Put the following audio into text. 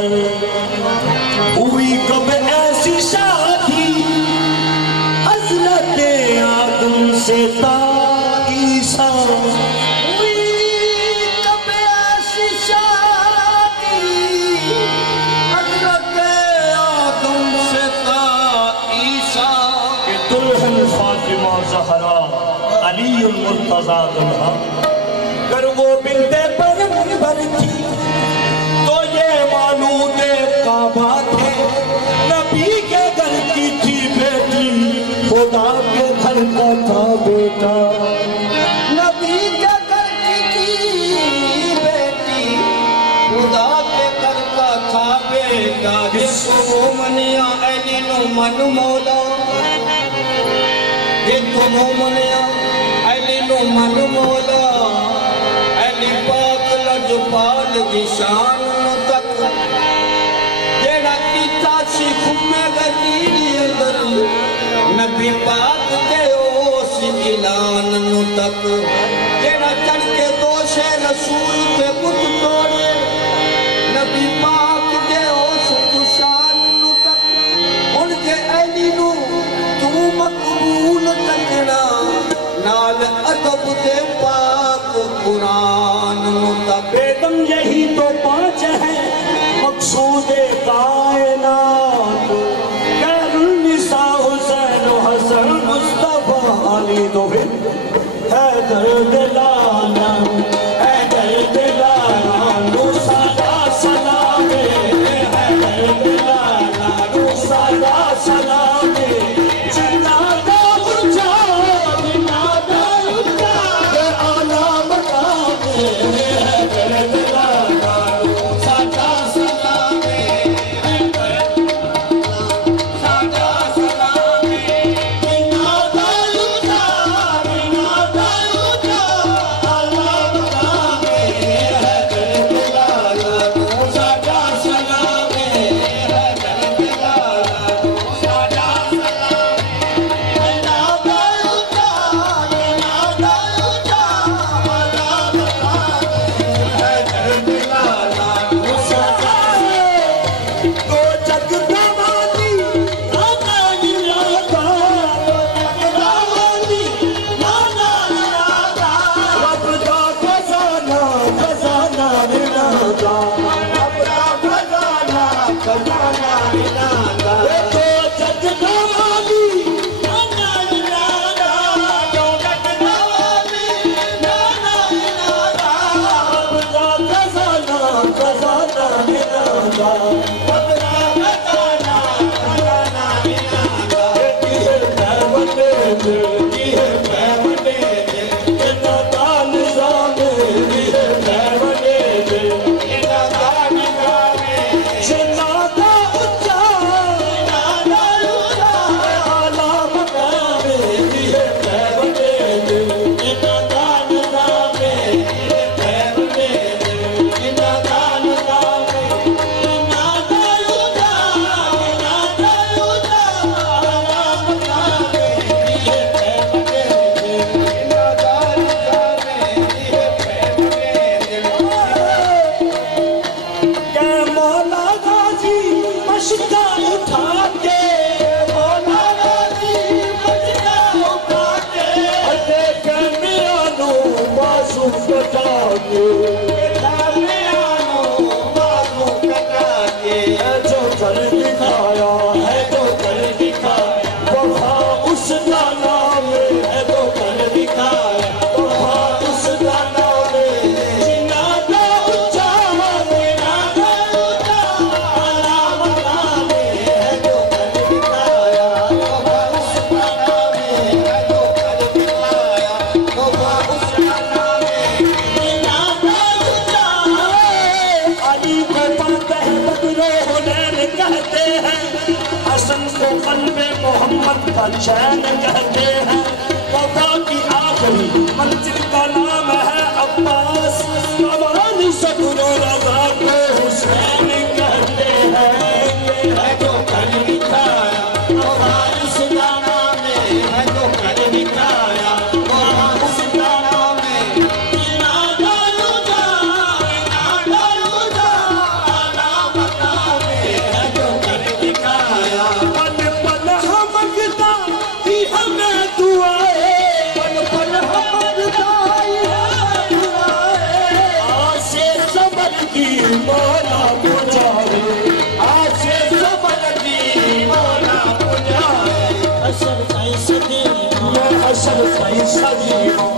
अंदर हुई कब ऐसी शादी हज़रत आदम से ता ईसा हुई कब ऐसी शादी हज़रत आदम से ता ईसा के दुल्हन फातिमा ज़हरा अली मुर्तज़ा दुल्हा अगर वो बिंदे पैगंबर थी तो ये मानूदे काबा थे नबी के घर की थी बेटी खुदा के घर का था बेटा नबी के घर की थी बेटी खुदा के घर का था बेटा जिसको मनिया अली नो मन मौला जिसको मनिया अली नो मन मौला पाल की शान तक जेड़ा कीता सी खुमे गदीरी अंदर नबी पाक दे उस ऐलान नु तक जेड़ा चढ़ के दोषे रसूल ते बुत तोड़े नबी पाक दे उस शान नु तक हुन जे अली नु तू मकबूल तकना नाल अदब दे पाक कुरान नु तक बेदम यही तो पांच है मकसूदे कायनात खैरुन्निसा हुसैन हसन मुस्तफा अली तो फिर हैदर दिलाना हैदर दिलाना मुसादा सलामे हैदर दिलाना मुसादा सलामे जिन्नादा उर्जा जिन्नादा उर्जा आला मकामे चैन कहते हैं वफा की आखिरी मंजिल का नाम है अब्बास अवानी सदुर रज़ा को हुसैन कहते हैं जो कर दिखाया उस गाना में है जो कर दिखाया उस गाना में ना डालू जा ना डालू जा ना बता शरीफ